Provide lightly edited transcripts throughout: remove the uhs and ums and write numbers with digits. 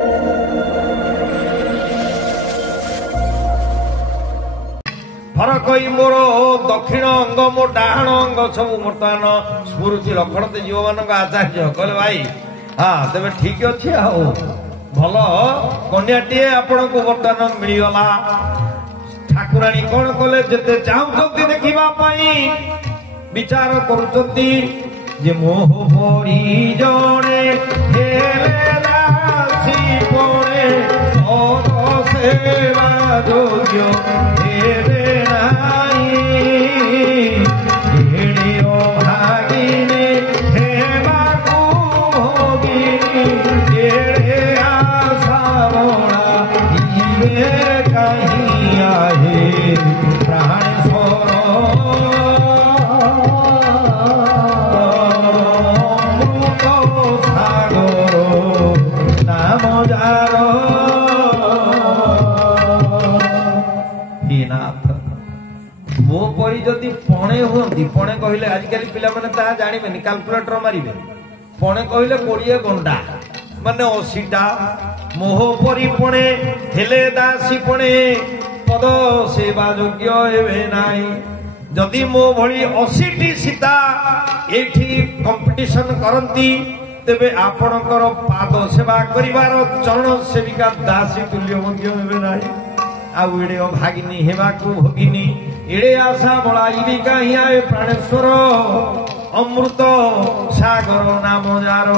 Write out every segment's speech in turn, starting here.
फरक मोर दक्षिण अंग मो डाण अंग सब बर्तमान स्मृति रखते जीव मान आचार्य कहले भाई हाँ तेरे ठीक अच्छे आओ भल कन्याटीए आपण को बर्तमान मिलगला ठाकुराणी कौन कले जेते चाहते देखा विचार करुचंती जे मोह भरी जणे हेले दासी पड़े और सेवा योग्य हेले नाई हेले भागिनी हेमा को भोगिनी हेले आशा बोला इवे कहीं आहे प्राण मो परी जदि पणे हुंती पणे कहले आजिकल पिला माने ता जानिबेनी कैलकुलेटर मारिबे पणे कहले 20 गंडा माने 80टा मोह परी पणे हेले दासी पणे पद सेवा योग्य हेबे नाही जदि मो भली 80टी सीता एठी कंपटीशन करंती तेबे आपणकर पाद सेवा करिवार चरण सेविका दासी तुल्य मध्य हेबे नाही आउ एड़े भागिनी हेबाकू भगिनी एड़े आशा बड़ा इबी कहीं आए प्राणेश्वर अमृत सागर नाम जार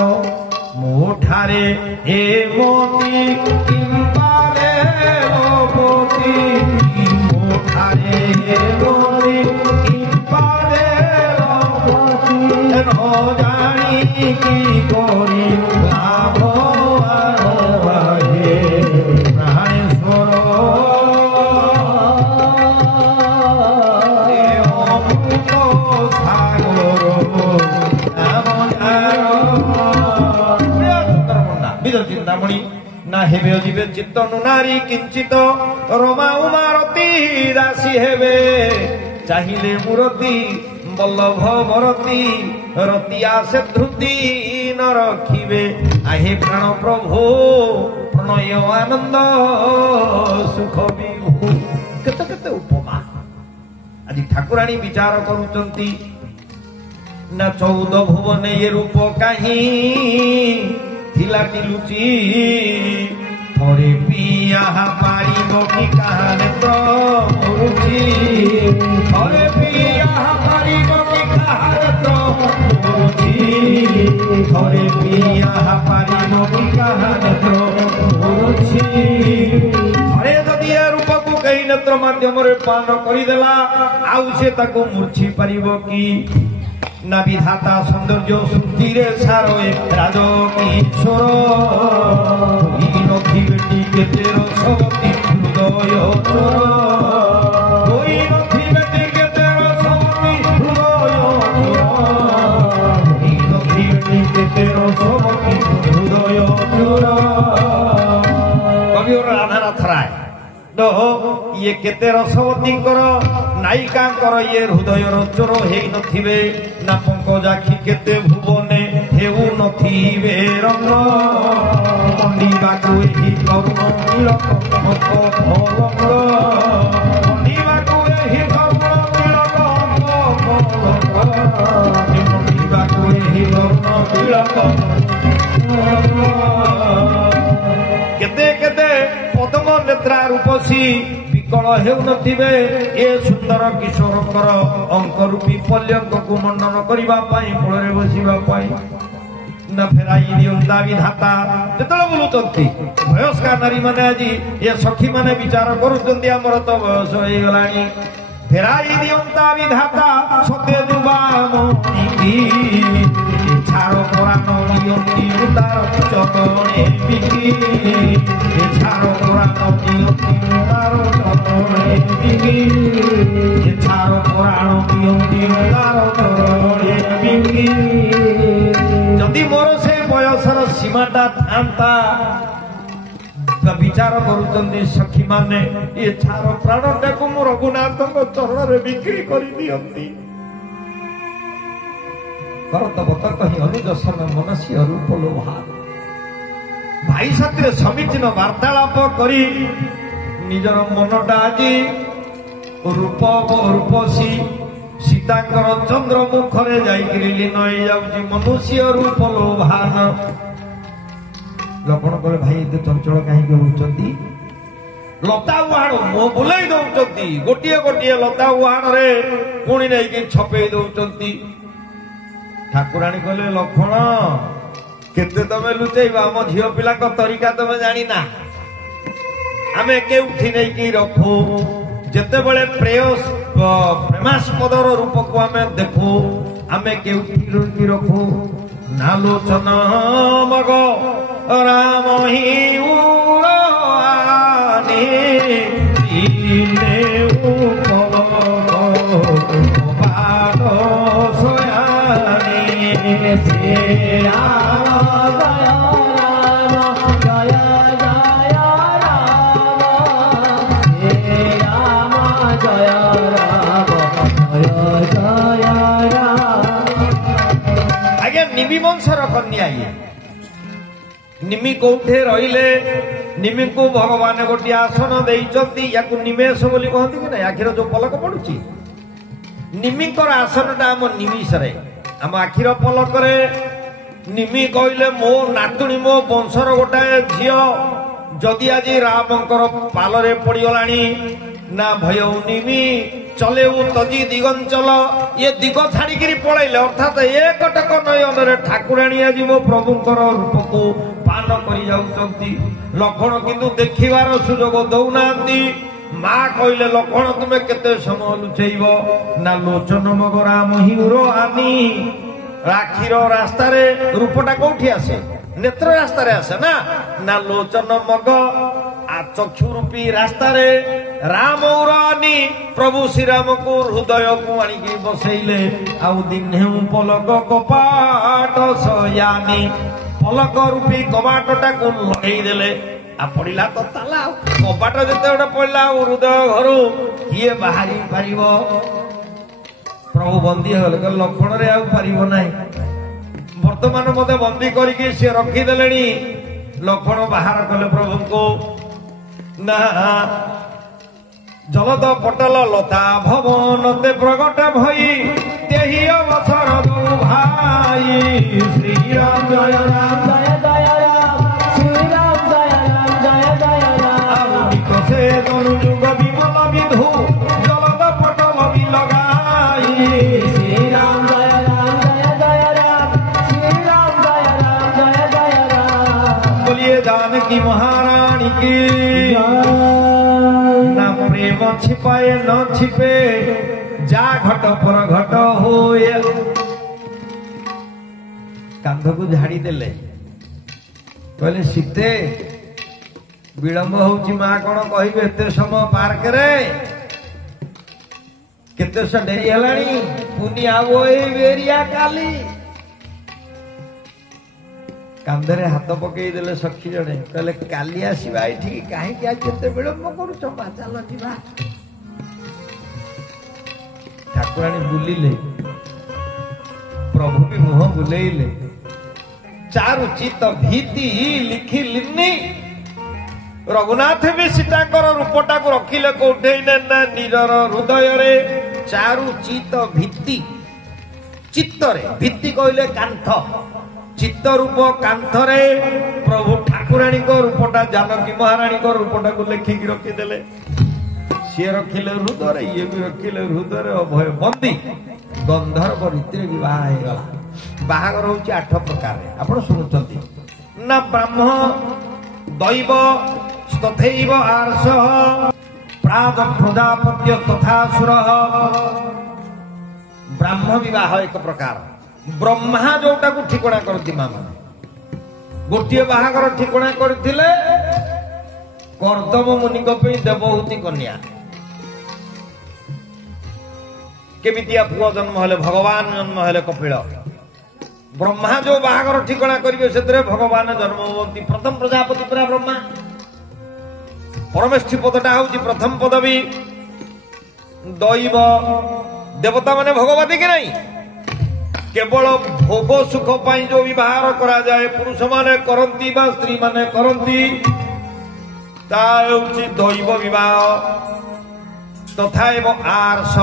मोठारे हे मोती किंबाले लोपति मोठारे हे मोती किंबाले लोपति न जानी की कोरी लाभ आरोहे प्राणेश्वर चिंतामणि ना हेबे जीवे चित्त नारी किंचित रमा उमारती दासी हेबे चाहिए मुरती बल्लभ बरती रतिया से धृति न रखिबे आहे प्राण प्रभु प्रणय आनंद सुख विभु केते केते उपमा आज ठाकुराणी विचार करूचंती ना 14 भुवन ये रूप कहीं थिलाटी लुची थोड़े पिया पारिबो कि काने प्रमुची थोड़े पिया पारिबो कि काने प्रमुची थोड़े पिया पारिबो कि काने प्रमुची थोड़े जदि रूप को कई नेत्र माध्यम रे पान करी देला आउ से ताको मूर्छी पारिबो कि ना विधाता सौंदर्य सुधि रे सारोए राजो किशोर नथी बेटी के तेरो सबती हृदय तोर कोई नथी बेटी के तेरो सबती हृदय तोर नथी बेटी के तेरो सबती हृदय तोर कवि राधानाथ राय दो ये केते रसवती करो नायिका करो ये हृदय चोर हे नथिबे ना पंकजाखी केते भुवने हेउ नथिबे रंग पंडिबाकु एही करुण तिलक अंक भवंग पंडिबाकु एही करुण तिलक अंक भवंग पंडिबाकु एही करुण तिलक केते केते पद्म नेत्रा रूपसी विकल हेउनथिबे ए सुंदर किशोरकर अंक रूपी पल्यंक को मंडन करिबा पाई फଳରେ बसिबा पाई न फेराई दियंता विधाता जेतले बोलुचंती वयस्का नारी माने आजी ए सखी माने विचार करूचंती हमर तो बयस होई गलानी फेराई दियंता विधाता सते दुबा मोनिकी छारो पुरानो दियंती उतार चतने बिकी छारो पुरानो दियंती उतार चतने बिकी छारो पुरानो दियंती उतार चतने बिकी जदि मोर से बयसर सीमाटा थांता विचार करुचंदी सखी माने ये छार प्राणटा को मो रघुनाथ चरण रे बिक्री कर दियंती करत बत कही अनुज सन मनसी रूप लोभा भाई साथी समीचीन वार्तालाप करी निजर मनटा आज रूप रूपसी सीतांकर चंद्र मुखरे जाइकरी लीन हो जाउची मनुष्य रूप लोभान। लक्ष्मण कहले भाई एते चंचल काहे होउचंती लता उहाड़ मो बुलाई दउचंती गोटिए गोटिए लता उहाड़ रे पुणी नहीं कि छपे दउचंती। ठाकुराणी कहले लक्ष्मण केते तमे लुचैबा आम झियो पिला को तरीका तमे जानी ना आमे केउठी नहीं कि रखू जेते बळे प्रेमास्पदर रूप को आमे देखू आमे केउठी रखू नालोचन मग राम ही उरानी दीने उपबाद सोयानी श्री राम जय जय राम जय राम जय जय राम। आज्ञा निमि वंशर कन्या ये निमि कोठे रहिले निमि को भगवान गोटे आसन देइचंती याकु निमेष बोली कहती कि ना आखिर जो पलक पड़ुची निमिकर आसनटा आम निमिषरे आम आखिर पलक रे निमि कहले मो नातुणी मो वंशर गोटाए झियो जदि आज रामंकर पालरे पड़गलाणी ना भय निमि चलेऊ तजी दिगंचल ये दिग छाड़िकी पलैले अर्थात एकटक नयन ठाकुराणी आज मो प्रभुंकर रूप को पान करी जाउचंती। लक्ष्मण किंतु देखिबार सुजोग दौनांती माँ कहले लक्ष्मण तुमे केते समय लुचैब ना लोचन मग राम हिरो आनी राखीर रास्ता रे रूपटा कोठी आसे नेत्र रास्ता रे आसे ना लोचन मग आ चक्षुरूपी रास्ता रे राम उरानी प्रभु श्री राम को हृदय को आनिकी बसैले आउ दिने पलक कपाट सयानी पलक रूपी कबाटटा को लई देले आ पड़िला तो ताला कबाट जते गोटे पड़ला हृदय घर किए बाहरी पारिब प्रभु बंदी होले लक्ष्मण रे आउ पारिब नाही वर्तमान मते बंदी करके से रखी देलेनी। लक्ष्मण बाहर कले प्रभु को ना जलद पटल लता भवन ते प्रगट भई तेहि अवसर दो भाई श्री राम जय राम जय जय राम श्री राम जय राम जय जय राम से तनु जुग विमल विधु जलद पटल भी लगाई श्री राम जय राम जय जय राम श्री राम जय राम जय जय राम। बोलिए जानकी महारानी की ना प्रेम छिपाए न छिपे जा घट पर घट होए कांध को झाड़ी देले कहले सीते विलंब होची माँ कौन कहिबे एते समय पार्क रे केते से डेरी हलानी पुनी आवो ए बेरिया काली कांधरे हाथ पकई देले सखी जड़े कहले काली आसीबा एठी काहे कि आज केते विलंब करूछ मा चल जिबा। ठाकुराणी बुलिले प्रभु भी मुह बुलेइले चारु चित भीति लिखी लिन्नी रघुनाथ भी सीतांकर रूपटा को रखिले कोठे ना निजर हृदय रे चारु चित भीति चित्तरे भीति कहले कांथ चित्त रूप कांथरे प्रभु ठाकुराणी को रूपटा जानकी महाराणी को रूपटा को लेखिकी रखिदेले सी रखिले हृदय ये भी रखिले हृदय अभय बंदी गंधर्व रीति विवाह होगला बाहागर हूँ 8 प्रकार आप शुणुंट ना ब्राह्म दैव तथैव आर्ष प्राग प्रजापत्य तथा सुर ब्राह्म विवाह एक प्रकार ब्रह्मा जोटा को ठिकणा करती माँ मैंने गोटे बाहागर ठिकणा करते कर्दम मुनि देवहूति कन्या केमितिया पुआ जन्म हेले भगवान जन्म हेले कपिल ब्रह्मा जो बाहागर ठिकणा करिवे सेतरे भगवान जन्म होती प्रथम प्रजापति पुरा ब्रह्मा परमेष्ठी पदटा होची प्रथम पदवी दैव देवता माने भगवती कि नहीं केवल भोग सुख पाई जो विवाह करा जाए पुरुष माने करती बा स्त्री माने करती ता होउची दैव विवाह तथा एवं आर्ष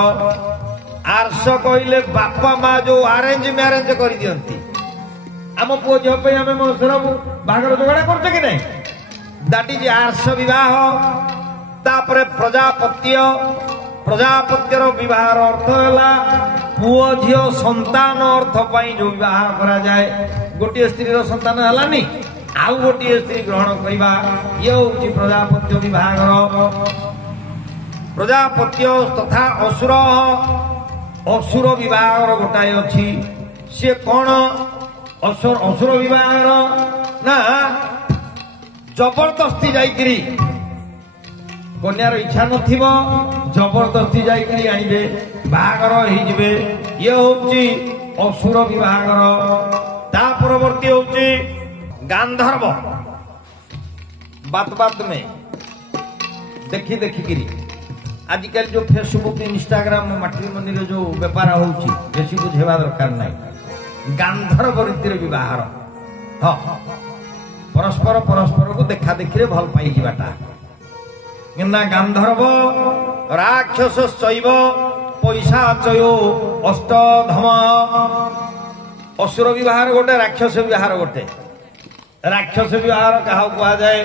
आर्ष कहले बापा माँ जो अरेंज मैरेज कर दियंती आम पुओ झील पे आम मसर बाहर जोगाड़ करते कि नहीं दैट इज आर्ष विवाह तापर प्रजापत्य प्रजापतिर विवाह अर्थ है पुओ झील संतान अर्थ पाई जो विवाह करा जाए गोटे स्त्री संतान है आउ गोटे स्त्री ग्रहण करवा ये हूँ प्रजापत्य विवाह प्रजापत्य तथा असुर असुर विवाह गोटाए अच्छी सी कौन असुर विवाह ना जबरदस्ती जाइकरी कन्यार इच्छा नथिबो जबरदस्ती जाइकरी आनिबे बाहागर होइजिबे ये होउची असुर विवाहर ता परवर्ती होउची गांधर्व बात बात में देखी देखी करी आजकल जो फेसबुक इंस्टाग्राम मैट्रिमोनी रे जो व्यापार होउची बेसी बुझेबा दरकार नाही गांधर्व रीतिर विवाहर हाँ परस्पर परस्पर को देखा देखी भल पाई जाटा ना गांधर्व राक्षस शैव पैसा चयो अष्टधम असुर विवाह गोटे राक्षस विवाह गोटे राक्षस विवाह क्या कह जाए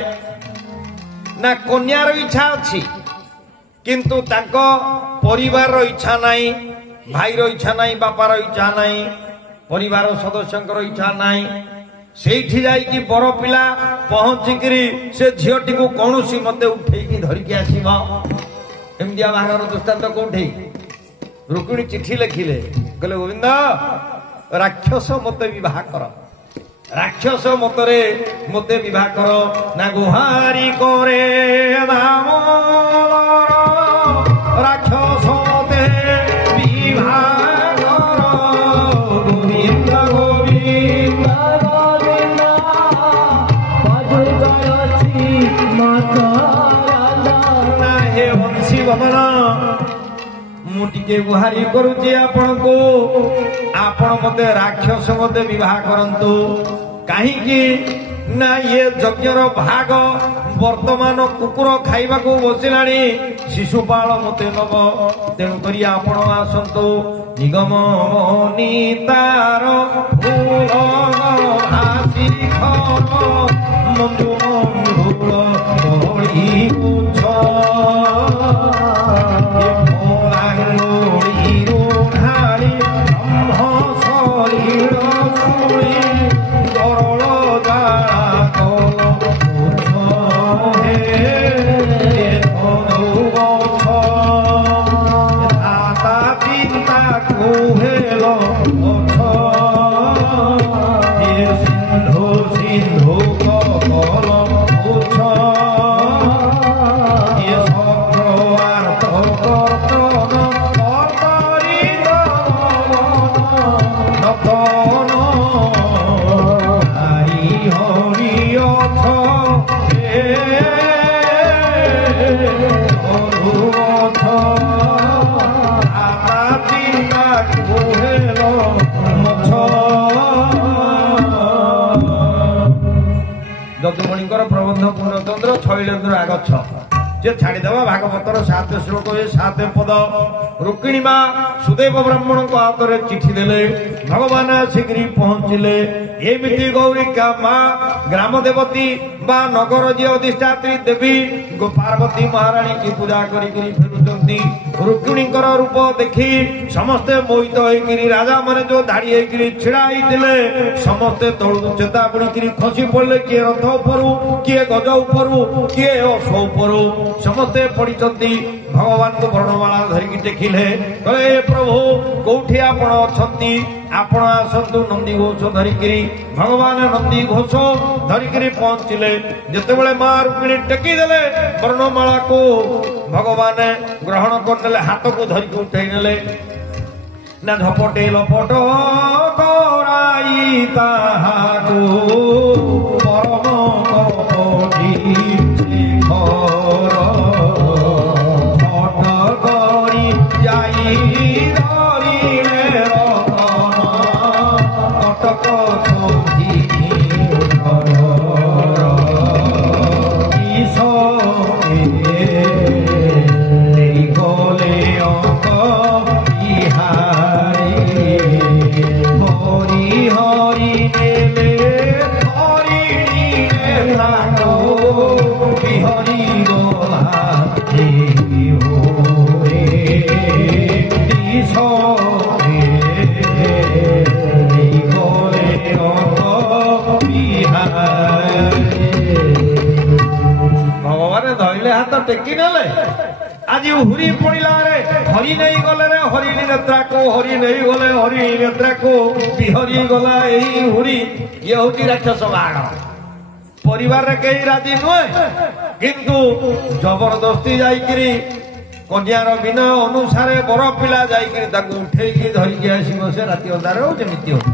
ना कन्यार इच्छा अच्छी किंतु ताको परिवार इच्छा नहीं भाईर इच्छा नहीं बापार इच्छा नहीं परिवार सदस्यंकर इच्छा नहीं सेठी जाइकी बर पिला पहुंचिकी से झीटी को कौन सी मत उठेकी धरिकी आसब एमतिया बाहर दृष्टांत कौटे रुक्मिणी चिठी लिखिले कहले गोविंद राक्षस मत विवाह कर राक्षस मतरे मते विवाह कर ना गुहारी करे राक्षस विवाह मुझे गुहारी करुचे आपण को आपण मते राक्षस मते विवाह करंतु कहीं ना ये यज्ञर भाग वर्तमान कुकुर खाइबा को बसिलाणी शिशुपाल मते नब तेणु करी आपण आसंतु निगम नीतार फूल हासी खल मंदु যদুমণিଙ୍କର ପ୍ରବନ୍ଧ ପୂର୍ଣ୍ଣଚନ୍ଦ୍ର ଶୈଳେନ୍ଦ୍ର ଆଗଛ ଯେ ଛାଡ଼ିଦେବା ଭାଗବତର 7 ଶ୍ଲୋକ 7 ପଦ ରୁକ୍ମିଣୀ ମା ସୁଦେବ ବ୍ରାହ୍ମଣଙ୍କ ହାତରେ ଚିଠି ଦେଲେ ଭଗବାନ ଆସିକିରି ପହଞ୍ଚିଲେ ଏମିତି ଗୌରିକା ମା ଗ୍ରାମ ଦେବତୀ ବା ନଗର ଯିଏ ଅଧିଷ୍ଠାତ୍ରୀ ଦେବୀ ପାର୍ବତୀ ମହାରାଣୀ କି ପୂଜା କରିକିରି ଫେରୁଛନ୍ତି ରୁକ୍ମିଣୀଙ୍କର ରୂପ ଦେଖି ସମସ୍ତେ ମୋହିତ ହେଇକିରି ରାଜା ମାନେ ଯୋଉ ଧାଡି ହେଇକିରି ଛିଡା ହେଇଥିଲେ ସମସ୍ତେ ତଳକୁ ଚେତା ବୁଣିକିରି ଖସି ପଡିଲେ କିଏ ରଥ ଉପରୁ କିଏ ଗଜ ଉପରୁ କିଏ ଅଶ୍ୱ ଉପରୁ ସମସ୍ତେ ପଡିଛନ୍ତି ଭଗବାନଙ୍କୁ ବର୍ଣ୍ଣମାଳା ଧରିକି ଦେଖିଲେ କହିଲେ ପ୍ରଭୁ କୋଉଠି ଆପଣ ଅଛନ୍ତି ଆପଣ ଆସନ୍ତୁ ନନ୍ଦୀ ଘୋଷ ଧରିକିରି ଭଗବାନ ନନ୍ଦୀ ଘୋଷ ଧରିକିରି ପହଞ୍ଚିଲେ ଯେତେବେଳେ ମା ରୁକ୍ମିଣୀ ଟେକି ଦେଲେ ବର୍ଣ୍ଣମାଳାକୁ ଭଗବାନ ଗ୍ରହଣ କରିନେଲେ ହାତକୁ ଧରିକି ଉଠେଇ ନେଲେ ନା ଝପଟେ ଲପଟ କରାଇ ତାହାକୁ ପରମ କପଟି ଘର ଫଟ କରି ଯାଇ ଧରିଲେ ରତନ ବିହରି ଗଲା ভগবানে ধইলে হাত টেকি নেলে আজি হুরি পড়িলা রে হরি নেই গলে রে হরিণী নেত্রা কো হরি নেই গলে হরিণী নেত্রা কো বিহরি গলা এই হুরি ইয়ে হচ্ছে রাক্ষস বাঘ পরিবারে কেই রাজি নুহে কিন্তু জবরদস্তি যাইকিরি কন্যার বিনয় অনুসারে বড় পিলা যাইকিরি তাকে উঠেইকি ধরিকি আসিব সে রাতি অধারে যেମିତି হব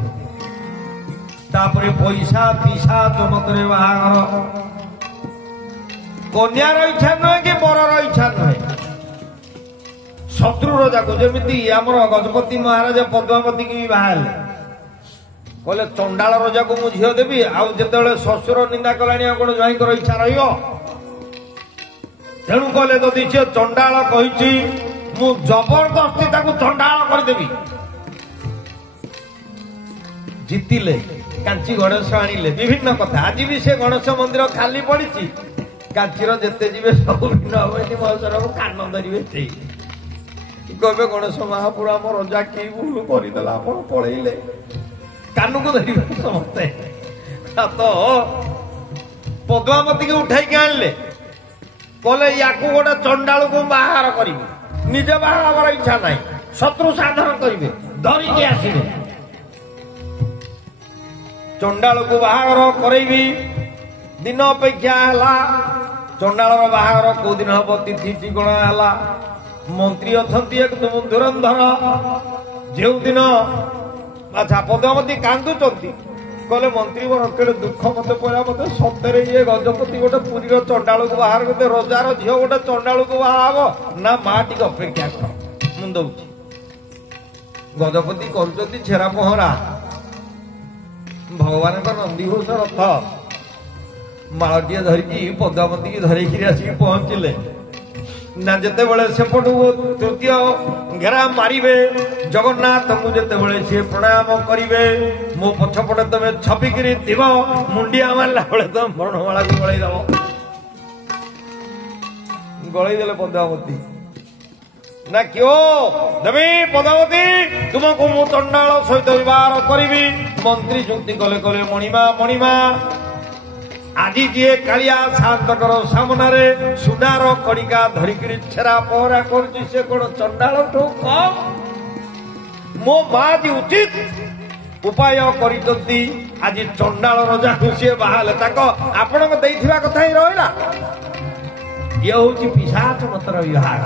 তাপরে পয়সা পিসা চমকরে বাহাঘর কন্যার ইচ্ছা নহে কি বরর ইচ্ছা নহে শত্রুর যাକୁ ଯେମିତି ଆମର ଗଜପତି ମହାରାଜ ପଦ୍ମାବତୀ କି ବାହା ହେଲେ କହିଲେ ଚଣ୍ଡାଳ ରଜାକୁ ମୁଁ ଝିଅ ଦେବି ଆଉ ଯେତେବେଳେ ଶ୍ୱଶୁର ନିନ୍ଦା କଲାଣି ଆଉ କଣ ଜ୍ୱାଇଁଙ୍କର ଇଚ୍ଛା ରହିବ ତେଣୁ କହିଲେ ଯଦି ସେ ଚଣ୍ଡାଳ କହିଛି ମୁଁ ଜବରଦସ୍ତି ତାକୁ ଚଣ୍ଡାଳ କରିଦେବି ଜିତିଲେ କାଞ୍ଚି ଗଣେଶ ଆଣିଲେ ବିଭିନ୍ନ କଥା ଆଜି ବି ସେ ଗଣେଶ ମନ୍ଦିର ଖାଲି ପଡିଛି କାଞ୍ଚିର ଯେତେ ଯିବେ ସବୁ ଭିନ୍ନ ହବେନି ମହୋତ୍ସବ କାନ ଧରିବେ ସେଇ କହିବେ ଗଣେଶ ମହାପୁର ଆମ ରଜା କି ଭୁଲ କରିଦେଲା ଆପଣ ପଳେଇଲେ କାନକୁ ଧରିବେ ସମସ୍ତେ ତ ପଦ୍ମାବତୀକି ଉଠାଇକି ଆଣିଲେ କହିଲେ ୟାକୁ ଗୋଟେ ଚଣ୍ଡାଳକୁ ବାହାର କରିବେ ନିଜେ ବାହାର ହବାର ଇଚ୍ଛା ନାହିଁ ଶତ୍ରୁ ସାଧନ କରିବେ ଧରିକି ଆସିବେ ଚଣ୍ଡାଳକୁ ବାହାଘର କରେଇବି ଦିନ ଅପେକ୍ଷା ହେଲା ଚଣ୍ଡାଳର ବାହାଘର କୋଉ ଦିନ ହବ ତିଥି ଠିକଣା ହେଲା ମନ୍ତ୍ରୀ ଅଛନ୍ତି ଏକଦମ ଧୁରନ୍ଧର ଯେଉଁଦିନ ଆଚ୍ଛା ପଦ୍ମାବତୀ କାନ୍ଦୁଛନ୍ତି କହିଲେ ମନ୍ତ୍ରୀ ମୋର କେଡ଼େ ଦୁଃଖ ମତେ ପଡିଲା ମତେ ସତରେ ଇଏ ଗଜପତି ଗୋଟେ ପୁରୀର ଚଣ୍ଡାଳକୁ ବାହାର କରିଦେ ରଜାର ଝିଅ ଗୋଟେ ଚଣ୍ଡାଳକୁ ବାହା ହବ ନା ମା ଟିକେ ଅପେକ୍ଷା କର ମୁଁ ଦଉଛି ଗଜପତି କରୁଛନ୍ତି ଛେରା ପହଁରା ଭଗବାନଙ୍କ ନନ୍ଦିଘୋଷ ରଥ ମାଳଟିଏ ଧରିକି ପଦ୍ମାବତୀକି ଧରିକିରି ଆସିକି ପହଞ୍ଚିଲେ ନା ଯେତେବେଳେ ସେପଟୁ ତୃତୀୟ ଘେରା ମାରିବେ ଜଗନ୍ନାଥଙ୍କୁ ଯେତେବେଳେ ସିଏ ପ୍ରଣାମ କରିବେ ମୋ ପଛପଟେ ତମେ ଛପିକିରି ଥିବ ମୁଣ୍ଡିଆ ମାରିଲା ବେଳେ ତମେ ବର୍ଣ୍ଣମାଳାକୁ ଗଳେଇ ଦବ ଗଳେଇ ଦେଲେ ପଦ୍ମାବତୀ ନା କ୍ୟୋ ଦେବୀ ପଦ୍ମାବତୀ ତୁମକୁ ମୁଁ ଚଣ୍ଡାଳ ସହିତ ବିବାହ କରିବି ମନ୍ତ୍ରୀ ଯୁକ୍ତି କଲେ କଲେ ମଣିମା ମଣିମା ଆଜି ଯିଏ କାଳିଆ ସାନ୍ତକର ସାମନାରେ ସୁନାର କଣିକା ଧରିକିରି ଛେରା ପହଁରା କରୁଛି ସେ କଣ ଚଣ୍ଡାଳଠୁ କମ୍ ମୋ ମା ଆଜି ଉଚିତ ଉପାୟ କରିଛନ୍ତି ଆଜି ଚଣ୍ଡାଳ ରଜାକୁ ସିଏ ବାହାହେଲେ ତାଙ୍କ ଆପଣଙ୍କ ଦେଇଥିବା କଥା ହିଁ ରହିଲା ଇଏ ହଉଛି ପିଶାଚ ମତର ବିବାହର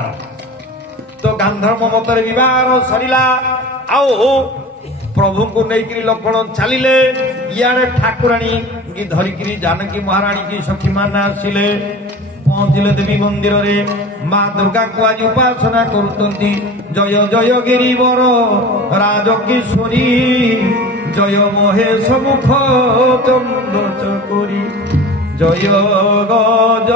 ତ ଗାନ୍ଧର୍ବ ମତରେ ବିବାହର ସରିଲା ଆଉ ପ୍ରଭୁଙ୍କୁ ନେଇକିରି ଲକ୍ଷ୍ମଣ ଚାଲିଲେ ଇଆଡେ ଠାକୁରାଣୀ କି ଧରିକିରି ଜାନକୀ ମହାରାଣୀ କି ସଖୀମାନେ ଆସିଲେ ପହଞ୍ଚିଲେ ଦେବୀ ମନ୍ଦିରରେ ମା ଦୁର୍ଗାଙ୍କୁ ଆଜି ଉପାସନା କରୁଛନ୍ତି ଜୟ ଜୟ ଗିରିବର ରାଜକିଶୋରୀ ଜୟ ମହେଶ ମୁଖ ଚନ୍ଦ୍ର ଚକୋରୀ ଜୟ ଗଜ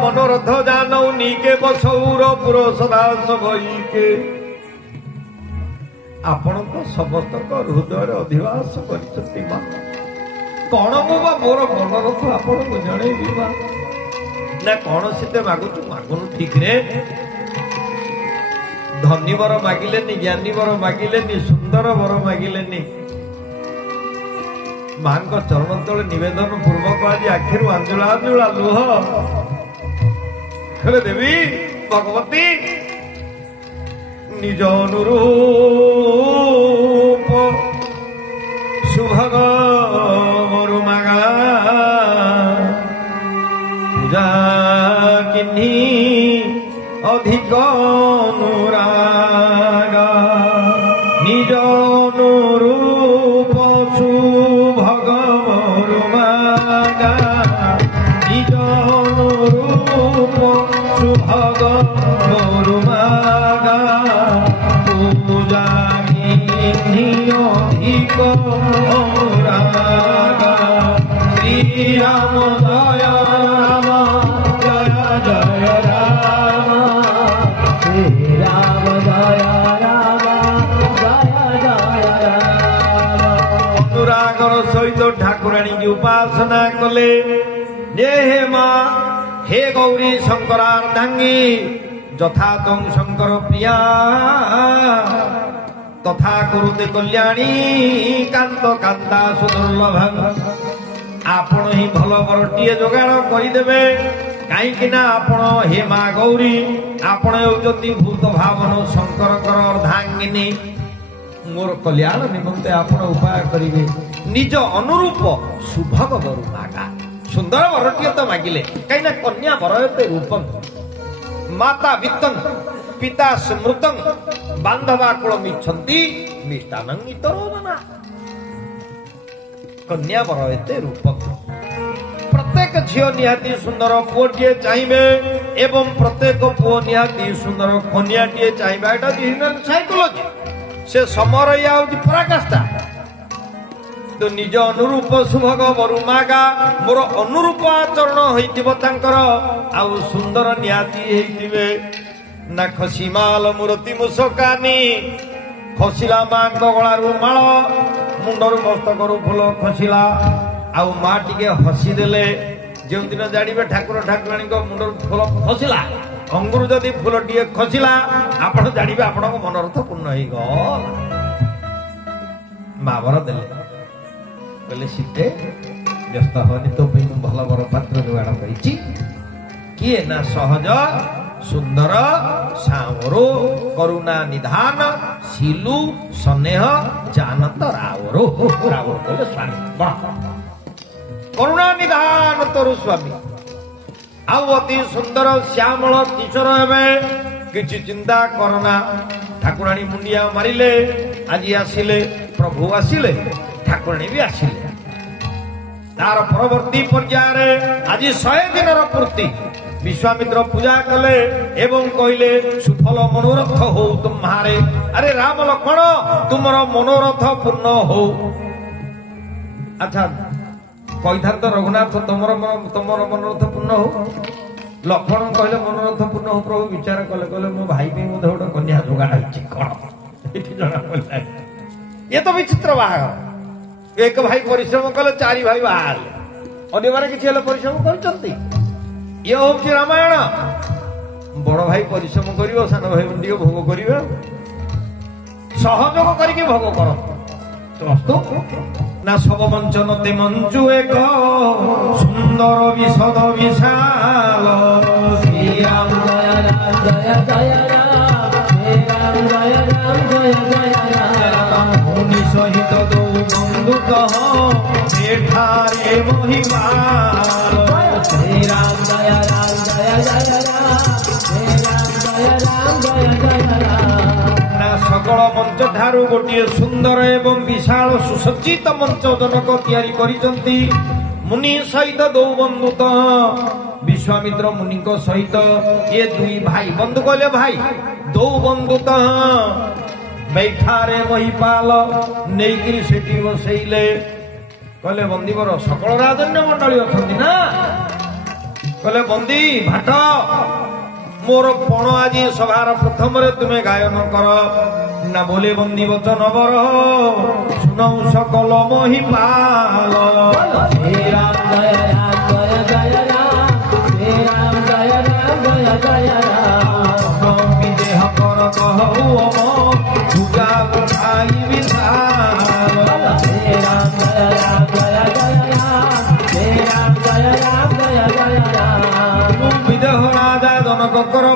मनोरथ जानौ नीके बसौर पुर सदा सबईके आपण समस्त हृदय अधिवास करछति मा कौन मो मोर मनोरथ आपण को जणेबी मा ना कौन सीते मागु मागुनु ठीक रे धनी वर मागिलेनी ज्ञानी वर मागिलेनी सुंदर वर मागिलेनी मां चरण तले निवेदन पूर्वक आज आखिर आंजुला आंजुला लुह कहले देवी भगवती निज अनुरूप सुभग मरुमागा पूजा किन्ही अधिक अनुरागा निज अनुरूप सुभग मरुमागा निज अनुरूप सुभग मरुमागा पूजा किन्ही अधिक अनुरागा श्री राम जय राम जय जय राम श्री राम जय राम जय जय राम। अनुरागर सहित ठाकुराणी की उपासना कले जे हे माँ हे गौरी शंकरार्धांगी यथा तम शंकर प्रिया तथा कुरुते कल्याणी कांत कांता सुदुर्लभ आपण ही भल बरटीए जोगाड़ करदेवे कहीं आपण हे माँ गौरी आपण होती भूत भावन शंकर अर्धांगिनी मोर कल्याण निमंते आपण उपाय करिवे निज अनुरूप सुभग वर मागा सुंदर वरटीए तो मागिले कहीं कन्या वरते रूपम माता वित्तं पिता स्मृतं बांधवा कुलमिच्छन्ति मिष्टान्नं इतरोदना कन्या वरते रूपम प्रत्येक झियो निहाती सुंदर पुओटीए चाहिए एवं प्रत्येक पुओ निहाती सुंदर कन्याटीए चाहिए एटा ह्यूमन साइकोलॉजी से समर या पराकाष्ठा तो निज अनुरूप सुभग बरु मागा मोर अनुरूप आचरण होइतिबो तांकर आउ सुंदर निहाती हेइतिबे ना खसीमाल मूर्ति मुसकानी खसिला मां गलारू माल मुंडर मस्तकरू फूल खसिला आउ मां टिके हसी देले जो दिन जानिबे ठाकुर ठाकुराणी को मुंडर फूल खसिला अंगुर जदि फूल टिके खसिला आपण जानिबे आपण मनरथ पूर्ण होई गल मावर देले कहले सीते व्यस्त हनी तो भल बर पात्र जोगाड़ करी किए ना सहज सुंदर सावरो करुणा निधान सिलु स्नेह जानत रावरो रावरो कहले स्वामी करुणा निधान तोर स्वामी आउ अति सुंदर श्यामल किशोर हेबे किछि चिंता करना ठाकुराणी मुंडिया मारिले आज आसिले प्रभु आसिले ठाकुराणी भी आसिले तार परवर्ती पर्याय आज 100 दिन पूर्ति विश्वामित्र पूजा कले एवं कहले सुफल मनोरथ हो तुम्हारे अरे राम लक्ष्मण तुमर मनोरथ पूर्ण हो अच्छा कही था तो रघुनाथ तुमर मनोरथ पूर्ण हो लक्ष्मण कहले मनोरथ पूर्ण हो प्रभु विचार कले कहले मो भाई पे मुझे गोटे कन्या जोगाड़ होइछि कोन एठी जणा पड़ला ये तो विचित्र बाहागर एक भाई परिश्रम कले 4 भाई बाहाले अन्य माने किछि हेले परिश्रम करचंती ये हूँ रामायण बड़ भाई परिश्रम कर सान भाई मुंडी भोग करेंगे सहयोग करके भोग कर ना सब मंचन ते मंचु एक सुंदर विशद विशाल श्री राम जय राम जय जय राम श्री राम जय राम जय जय राम मुनि सहित दो बंधु कह एठारे महिमाल श्री राम जय राम जय जय राम श्री राम जय राम जय जय राम ना सकल मंच ठारू गोटे सुंदर एवं विशाल सुसज्जित मंच जनक तैयारी करिसंती मुनि सहित दो बंधु तो विश्वामित्र मुनि सहित ये 2 भाई बंधु कहले भाई 2 बंधु तो बैठारे महिपाल नेइकिरी सेठी बसैले कहले बंदीवर सकल राजन्य मंडली अछंती ना कहले बंदी भाट मोर पण आज सभार प्रथम तुम्हें गायन कर ना बोले बंदी वचन बर सुनऊ सकल महिपाल श्री राम जय राम जय जय राम श्री राम जय राम जय जय राम देह कर कहू पूजा उठाई विशाल श्री राम जय राम जय जय राम श्री राम जय राम जय जय राम विदेह राजा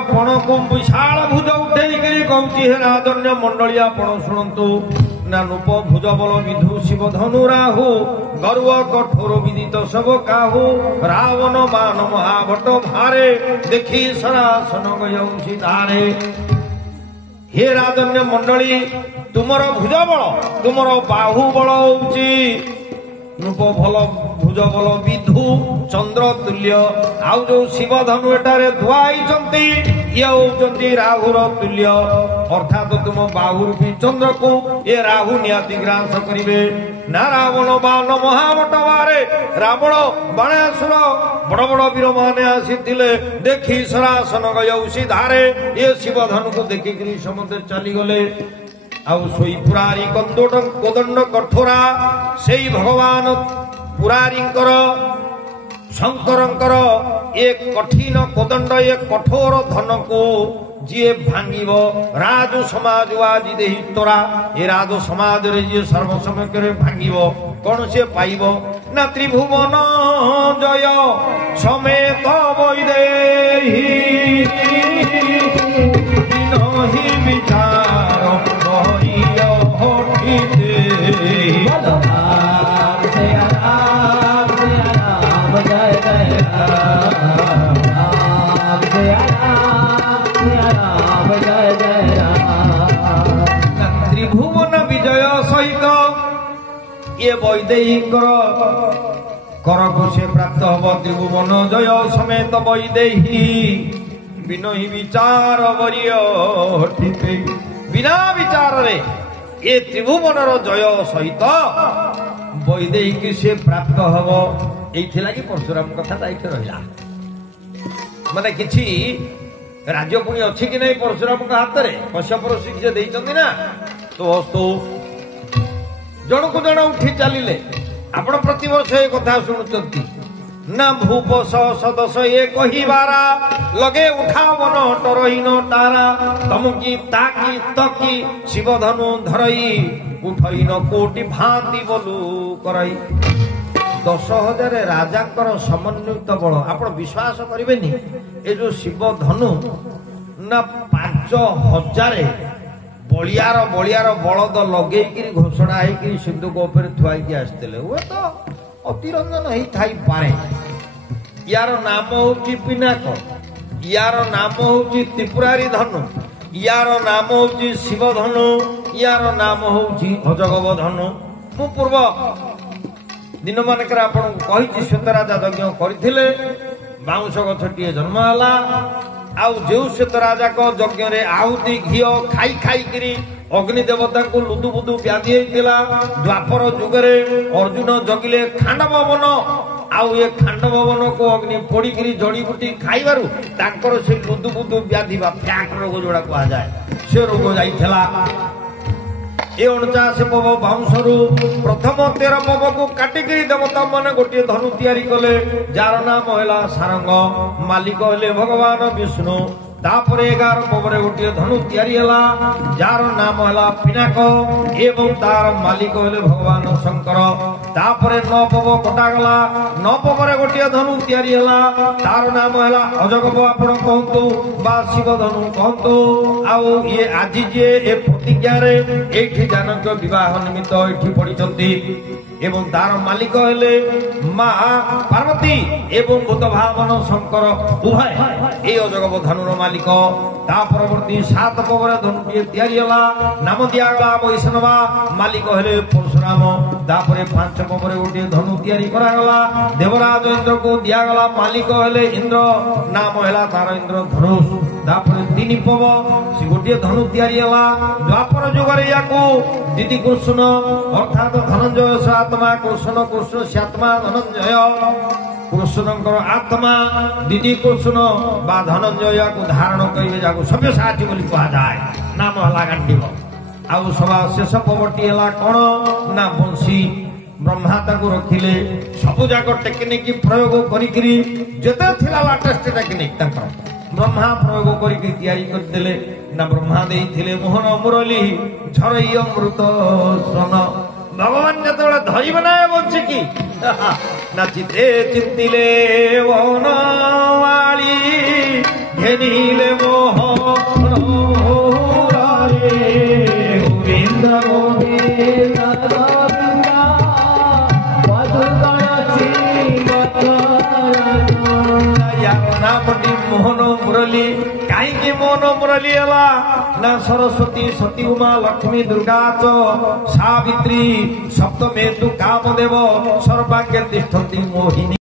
पण को विशाल भुज उठेकरी कहूँ हे राजन्य मंडली आपण शुणु ना नूप भुज बल विधु शिव धनु राहु गर्व कठोर विदित सब काहू रावण बाण महाभट भारे देखी सरासन गयौसी धारे। हे राजन्य मंडली तुमर भुज बल तुमर बाहु बल होउची नूप भल भुज बल विधु चंद्र तुल्य आउ जो शिव धनु एटारे धुआई ये होउचंती राहुर तुल्य अर्थात तुम बाहुरूपी चंद्र को ये राहु नियाति ग्रास करिवे ना रावण बाण महाभट बारे रावण बाणासुर बड़ बड़ वीर माने आसीथिले देखी सरासन गयौसी धारे ये शिव धनु को देखिकरी समस्त चली गले। आउ सोई पुरारी कोदंड कठोरा से भगवान पुरारींकर शंकरंकर एक कठिन कोदंड एक कठोर धन को जी भांगिब राज समाज आज देही तोरा ये राज समाज रे जी सर्वसमय भांगिब कौन से पाइब ना त्रिभुवन जय समेत वैदेही नहीं विचार त्रिभुवन विजय सहित ये वैदेही कर को से प्राप्त हम त्रिभुवन जय समेत वैदेही विनही विचार बिना विचार रे ये त्रिभुवन जय सहित वैदेही से प्राप्त हम ये लगी परशुराम कथा रहा माने किछि राज्य पुणी अच्छी कि नहीं परशुराम हाथ में कश्यप ऋषि से देइचंदी ना तो वस्तु जन को जन उठी चलिले आपण प्रति वर्ष ये कथा शुणुचंती ना भूप सदस ये कहिबारा लगे उठावन टरहीन तारा तमुकी ताकी तकी शिव धनु धरई उठईन कोटि भांति बोलू करई 10,000 राजांकर समन्वित बल आपण विश्वास करेनि ए जो शिव धनु ना 5,000 बलियार बलद लगे घोषणा है सिंधुक थुआई आसते वो तो अतिरंजन ही थाई पारे यार नाम होची पिनाक यार नाम होची त्रिपुरारी धनु यार नाम होची शिव धनु यार नाम होची अजगव धनु मु पूर्व दिन मानकर आपण कही श्वेतराजा यज्ञ करथिले बाउंश गछटिए जन्म हला आउ जो श्वेतराजा को यज्ञ रे आहुति घियो खाई खाई करी अग्नि देवता को लुदु बुदु व्याधि होइतिला द्वापर युग रे अर्जुन जगिले खांडव वन आउ ये खांडव वन को अग्नि पोड़ी करी जड़ी बूटी खाइबारु तांकर से लुदु बुदु व्याधि बा फ्याक रोग जोड़ा कहा जाए से रोग जाइथिला ए 49 पव बाउंसरु प्रथम 13 पव को काटिकरी देवता माने गोटे धनु तैयारी कले जार नाम हैला सारंग मालिक हेले भगवान विष्णु तापरे 11 पवरे गोटे धनु तैयारी हला जार नाम हैला पिनाक एवं तार मालिक हेले भगवान शंकर तापरे 9 पव कटा गला 9 पवरे गोटे धनु तैयारी हला तार नाम हैला अजगव आपण कहंतु बा शिव धनु कहंतु आउ ये आजि जे ए प्रतिज्ञा रे एठी जानक विवाह निमित्त एठी पड़िचंती एवं तार मालिक हेले मा पार्वती एवं भूत भावन शंकर उभय ए अजगव धनुर मालिक ता परवर्ती 7 पवरे धनुटिए तैयारी हला नाम दियागला वैष्णवा मालिक हेले परशुराम तापरे 5 पवरे गोटे धनु तैयारी करागला देवराज इंद्र को दियागला मालिक हेले इंद्र नाम हैला तार इंद्र धनुष तापरे 3 पव से गोटे धनु तैयारी हला द्वापर युगरे याको दीदी कृष्ण अर्थात धनंजय से आत्मा कृष्ण कृष्ण से आत्मा धनंजय कृष्णकर आत्मा दीदी कृष्ण बा धनंजय को धारण करिवे जाको सभ्य साथी बोली कहा जाए नाम हला गांडीव आउ सभा शेष पवटी हला कोन ना बंशी ब्रह्मा ताको रखिले सब जाक टेक्निक प्रयोग करिकरी जते थिला लाटेस्ट टेक्निक तंकर ब्रह्मा प्रयोग करिकरी तैयारी कर देले ना ब्रह्मा देइथिले मोहन मुरली झरई अमृत सन भगवान जतबेले धरिब ना बंशी की नाचिते चिंतिले वनवाली घेनिले मो कहली ना सरस्वती सती उमा लक्ष्मी दुर्गा च सावित्री सप्तमे तु कामदेव सर्वाग्य तिष्ठन्ति मोहिनी।